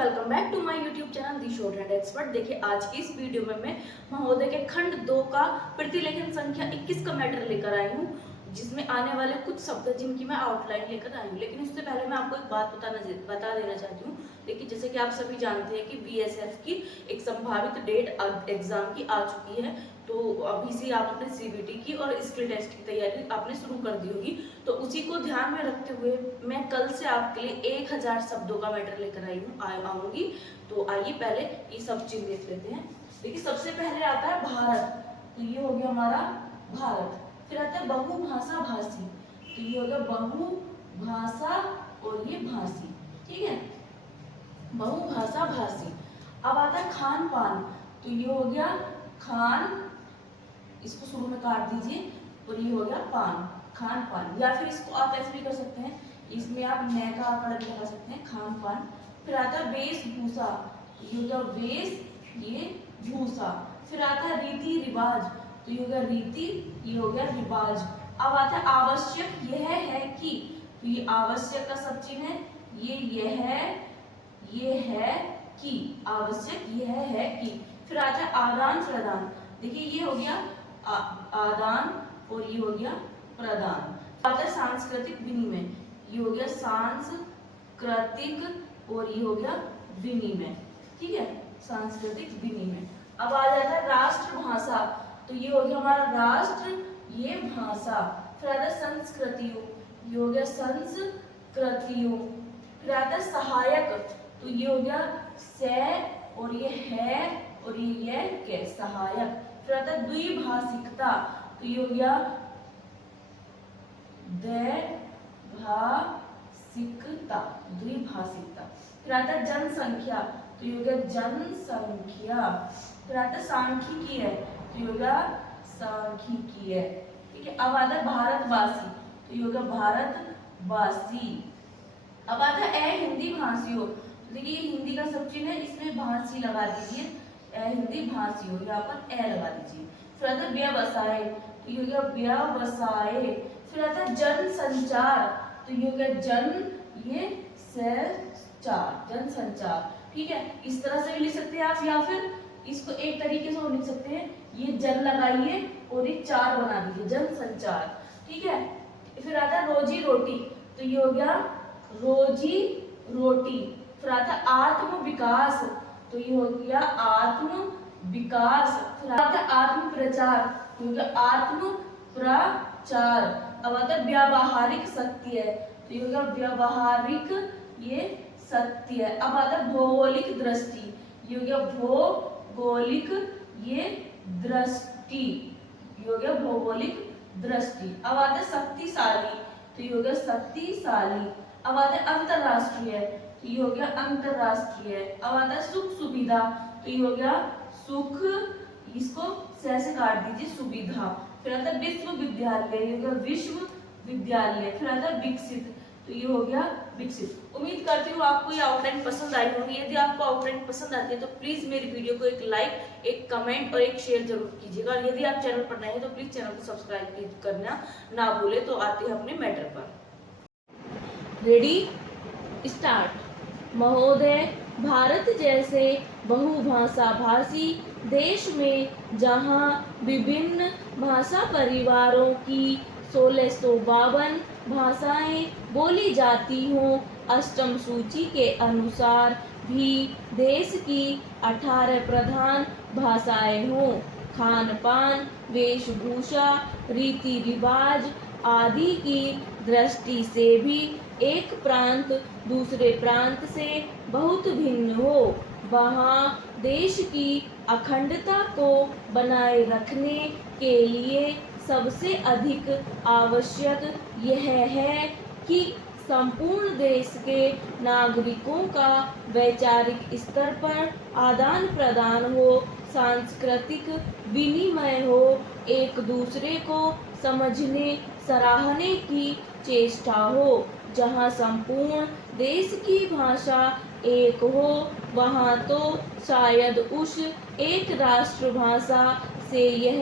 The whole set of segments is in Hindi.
Welcome back to my YouTube channel the shorthand expert. देखिए आज की इस वीडियो में मैं महोदय के खंड 2 का प्रतिलेखन संख्या 21 का मैटर लेकर आई हूँ, जिसमें आने वाले कुछ शब्द जिनकी मैं आउटलाइन लेकर आई हूँ। लेकिन उससे पहले मैं आपको एक बात बता देना चाहती हूँ। देखिए जैसे कि आप सभी जानते हैं कि बीएसएफ की एक संभावित डेट एग्जाम की आ चुकी है, तो अभी से आप अपने सीबीटी की और स्किल टेस्ट की तैयारी आपने शुरू कर दी होगी। तो उसी को ध्यान में रखते हुए मैं कल से आपके लिए 1000 शब्दों का मैटर लेकर आऊंगी। तो आइए पहले ये सब चीज देख लेते हैं। देखिए सबसे पहले आता है भारत, तो ये हो गया हमारा भारत। फिर आता है बहुभाषा भाषी, तो ये हो गया बहुभाषा और ये भाषी, ठीक है, बहुभाषा भाषी। अब आता है खान पान, तो ये हो गया खान, इसको शुरू में काट दीजिए और ये हो गया पान, खान पान। या फिर इसको आप ऐसे भी कर सकते हैं, इसमें आप नए का आंकड़ा भी लगा सकते हैं, खान पान। फिर आता है वेशभूषा, ये हो गया वेश, ये भूषा। फिर आता है रीति रिवाज, तो ये हो गया रीति, ये हो गया रिवाज। अब आता है आवश्यक, यह है कि, तो ये आवश्यक का सब चिन्ह है, ये है कि, आवश्यक यह है कि। फिर आता है आदान प्रदान, देखिए ये हो गया आदान और ये हो गया प्रदान। आता है सांस्कृतिक विनिमय, ये हो गया सांस्कृतिक और ये हो गया विनिमय, ठीक है, सांस्कृतिक विनिमय। अब आ जाता है राष्ट्रभाषा, तो ये हो गया हमारा राष्ट्र, ये भाषा। फिर आता है संस्कृतियों, ये हो गया संस्कृतियों। फिर आता है सहायक, तो ये हो गया से और ये है और ये के, सहायक। फिर आता है द्विभाषिकता, तो ये हो गया द्विभाषिकता, द्विभाषिकता। फिर आता है जनसंख्या, तो ये हो गया जनसंख्या। फिर आता है सांख्यिकीय, तो ये हो गया सांख्यिकीय, ठीक है। अब आता है भारतवासी, तो ये हो गया भारतवासी। अब आता है हिंदी भाषियों, तो देखिए ये हिंदी का सब चिन्ह है, इसमें भाषी लगा दीजिए, हिंदी भाषियों, यहाँ पर ए लगा दीजिए। फिर आता है व्यवसाय, तो ये हो गया व्यवसाय। फिर आता है जनसंचार, तो ये हो गया जन, ये संचार, जनसंचार, ठीक है। इस तरह से भी लिख सकते हैं आप, या फिर इसको एक तरीके से और लिख सकते हैं, ये जन लगाइए और ये चार बना दीजिए, जनसंचार, ठीक है। फिर आता है रोजी रोटी, तो ये हो गया रोजी रोटी। फिर आता है आत्म विकास, तो ये हो गया आत्म विकास। फिर आता है आत्म प्रचार, तो ये हो गया आत्म प्रचार। अब आता है व्यावहारिक सत्य, तो ये हो गया व्यावहारिक, ये सत्य। अब आता है भौगोलिक दृष्टि, ये हो गया भौगोलिक, ये दृष्टि, ये हो गया भौगोलिक दृष्टि। अब आता है शक्तिशाली, तो ये हो गया शक्तिशाली। अब आता है अंतरराष्ट्रीय, तो ये हो गया अंतरराष्ट्रीय। अब आता है सुख सुविधा, तो ये हो गया सुख, इसको से काट दीजिए, सुविधा। फिर आता है विश्वविद्यालय, ये हो गया विश्वविद्यालय। फिर आता है विकसित, तो ये हो गया विकसित। उम्मीद करती हूँ आपको ये आउटलाइन पसंद आई होगी। यदि आपको आउटलाइन पसंद आती है तो प्लीज मेरी वीडियो को एक लाइक, एक कमेंट और एक शेयर जरूर कीजिएगा। और यदि आप चैनल पर नए हैं तो प्लीज चैनल को सब्सक्राइब करना ना भूले। तो आते हैं अपने मैटर पर। Ready start. महोदय, भारत जैसे बहुभाषा भाषी देश में जहाँ विभिन्न भाषा परिवारों की 1652 भाषाएं बोली जाती हों, अष्टम सूची के अनुसार भी देश की 18 प्रधान भाषाएं हों। खान पान, वेशभूषा, रीति रिवाज आदि की दृष्टि से भी एक प्रांत दूसरे प्रांत से बहुत भिन्न हो, वहाँ देश की अखंडता को बनाए रखने के लिए सबसे अधिक आवश्यक यह है कि संपूर्ण देश के नागरिकों का वैचारिक स्तर पर आदान प्रदान हो, सांस्कृतिक विनिमय हो, एक दूसरे को समझने सराहने की चेष्टा हो। जहाँ संपूर्ण देश की भाषा एक हो, वहाँ तो शायद उस एक राष्ट्रभाषा से यह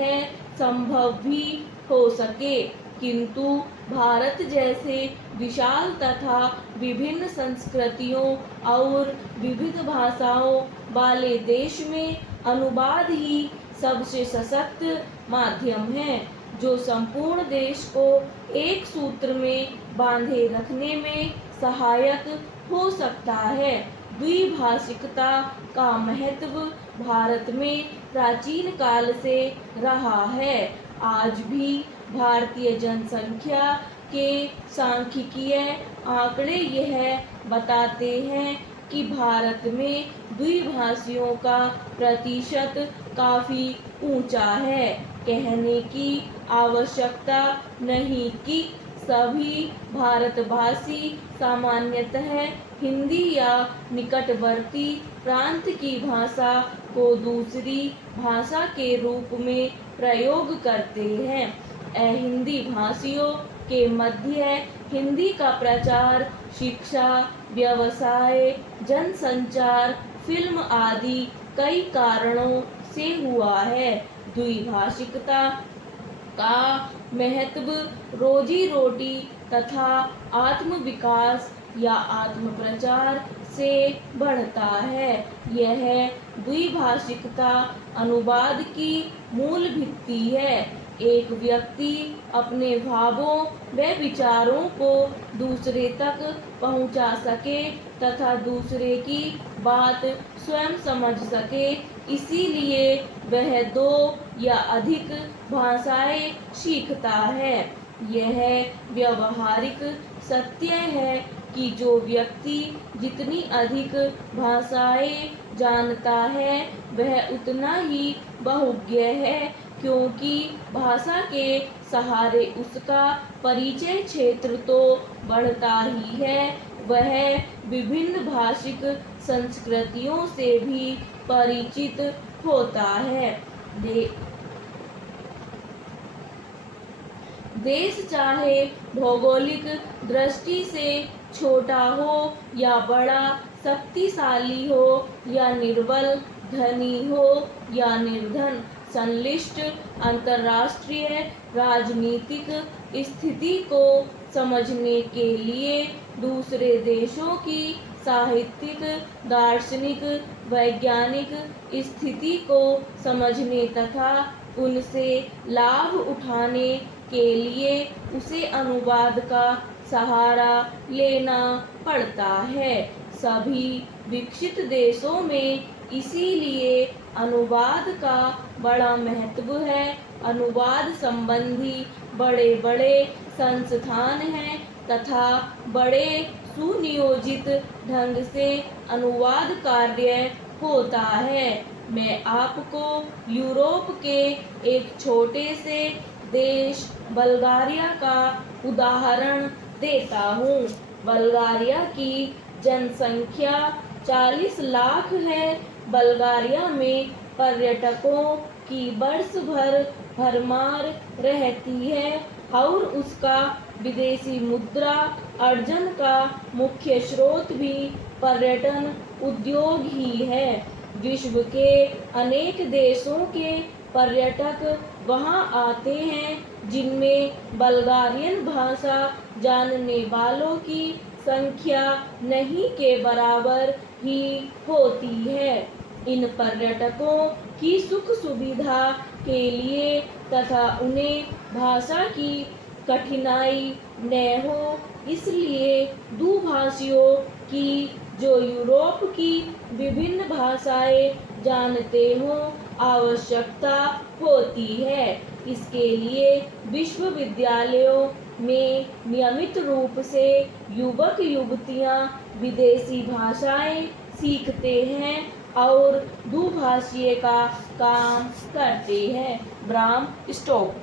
संभव भी हो सके। किंतु भारत जैसे विशाल तथा विभिन्न संस्कृतियों और विविध भाषाओं वाले देश में अनुवाद ही सबसे सशक्त माध्यम है, जो संपूर्ण देश को एक सूत्र में बांधे रखने में सहायक हो सकता है। द्विभाषिकता का महत्व भारत में प्राचीन काल से रहा है। आज भी भारतीय जनसंख्या के सांख्यिकीय आंकड़े यह बताते हैं कि भारत में द्विभाषियों का प्रतिशत काफी ऊंचा है। कहने की आवश्यकता नहीं कि सभी भारतवासी सामान्यतः हिंदी या निकटवर्ती प्रांत की भाषा को दूसरी भाषा के रूप में प्रयोग करते हैं। अहिंदी भाषियों के मध्य हिंदी का प्रचार शिक्षा, व्यवसाय, जनसंचार, फिल्म आदि कई कारणों से हुआ है। द्विभाषिकता का महत्व रोजी रोटी तथा आत्म विकास या आत्म प्रचार से बढ़ता है। यह द्विभाषिकता अनुवाद की मूल भित्ति है। एक व्यक्ति अपने भावों व विचारों को दूसरे तक पहुंचा सके तथा दूसरे की बात स्वयं समझ सके, इसीलिए वह दो या अधिक भाषाएं सीखता है। यह व्यवहारिक सत्य है कि जो व्यक्ति जितनी अधिक भाषाएं जानता है वह उतना ही बहुज्ञ है, क्योंकि भाषा के सहारे उसका परिचय क्षेत्र तो बढ़ता ही है, वह विभिन्न भाषिक संस्कृतियों से भी परिचित होता है। देश चाहे भौगोलिक दृष्टि से छोटा हो या बड़ा, शक्तिशाली हो या निर्बल, धनी हो या निर्धन, संश्लिष्ट अंतर्राष्ट्रीय राजनीतिक स्थिति को समझने के लिए दूसरे देशों की साहित्यिक, दार्शनिक, वैज्ञानिक स्थिति को समझने तथा उनसे लाभ उठाने के लिए उसे अनुवाद का सहारा लेना पड़ता है। सभी विकसित देशों में इसीलिए अनुवाद का बड़ा महत्व है। अनुवाद संबंधी बड़े बड़े संस्थान हैं तथा बड़े सुनियोजित ढंग से अनुवाद कार्य होता है। मैं आपको यूरोप के एक छोटे से देश बल्गारिया का उदाहरण देता हूँ। बल्गारिया की जनसंख्या 40 लाख है। बल्गारिया में पर्यटकों की वर्ष भर भरमार रहती है और उसका विदेशी मुद्रा अर्जन का मुख्य स्रोत भी पर्यटन उद्योग ही है। विश्व के अनेक देशों के पर्यटक वहां आते हैं, जिनमें बल्गारियन भाषा जानने वालों की संख्या नहीं के बराबर ही होती है। इन पर्यटकों की सुख सुविधा के लिए तथा उन्हें भाषा की कठिनाई न हो, इसलिए दुभाषियों की जो यूरोप की विभिन्न भाषाएं जानते हों आवश्यकता होती है। इसके लिए विश्वविद्यालयों में नियमित रूप से युवक युवतियां विदेशी भाषाएं सीखते हैं और दुभाषीय का काम करते हैं। Bram stock.